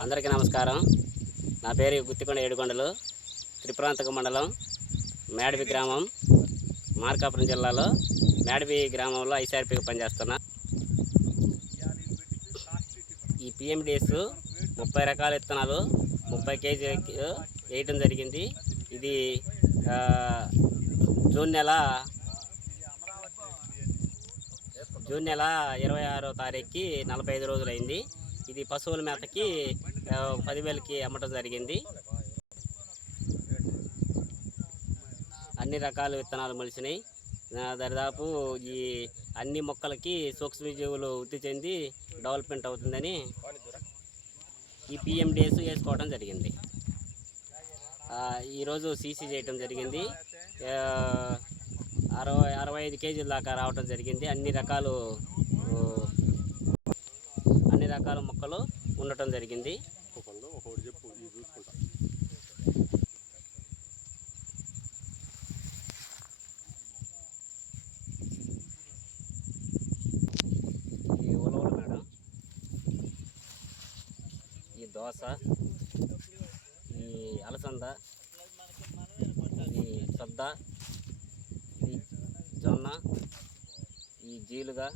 అందరికీ నమస్కారం. నా పేరు గుత్తికొండ ఏడుకొండలు, త్రిప్రాంతక మండలం, మేడవి గ్రామం, మార్కాపురం జిల్లాలో మేడవి గ్రామంలో ఐసీఆర్పీగా పనిచేస్తున్నా. ఈ పిఎండిఎస్ 30 రకాల విత్తనాలు 30 కేజీ వేయటం జరిగింది. ఇది జూన్ నెల 26వ తారీఖుకి 45 రోజులైంది. ఇది పశువుల మేతకి 10,000కి అమ్మటం జరిగింది. అన్ని రకాల విత్తనాలు మొలిచినాయి. దరిదాపు ఈ అన్ని మొక్కలకి సూక్ష్మజీవులు వృద్ధి చెంది డెవలప్మెంట్ అవుతుందని ఈ పిఎండిఎస్ వేసుకోవడం జరిగింది. ఈరోజు సీసీ చేయటం జరిగింది. 65 కేజీల దాకా రావటం జరిగింది. అన్ని రకాల మొక్కలు ఉండటం జరిగింది. ఈ ఉలవలు మేడం, ఈ దోస, ఈ అలసంద, ఈ సద్ద, ఈ జొన్న, ఈ జీలుగా,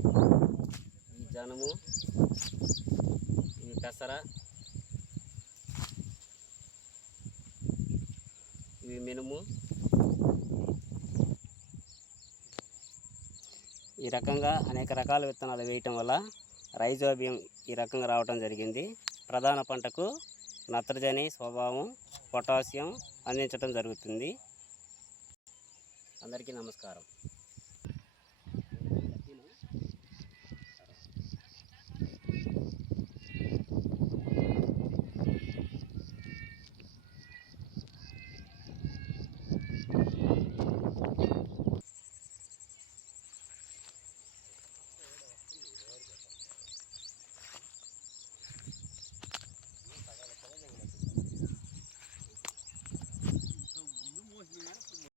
ఈ జనుము, ఈ పెసర, ఇవి మినుము. ఈ రకంగా అనేక రకాల విత్తనాలు వేయటం వల్ల రైజోబియం ఈ రకంగా రావటం జరిగింది. ప్రధాన పంటకు నత్రజని స్వభావం, పొటాషియం అందించడం జరుగుతుంది. అందరికీ నమస్కారం.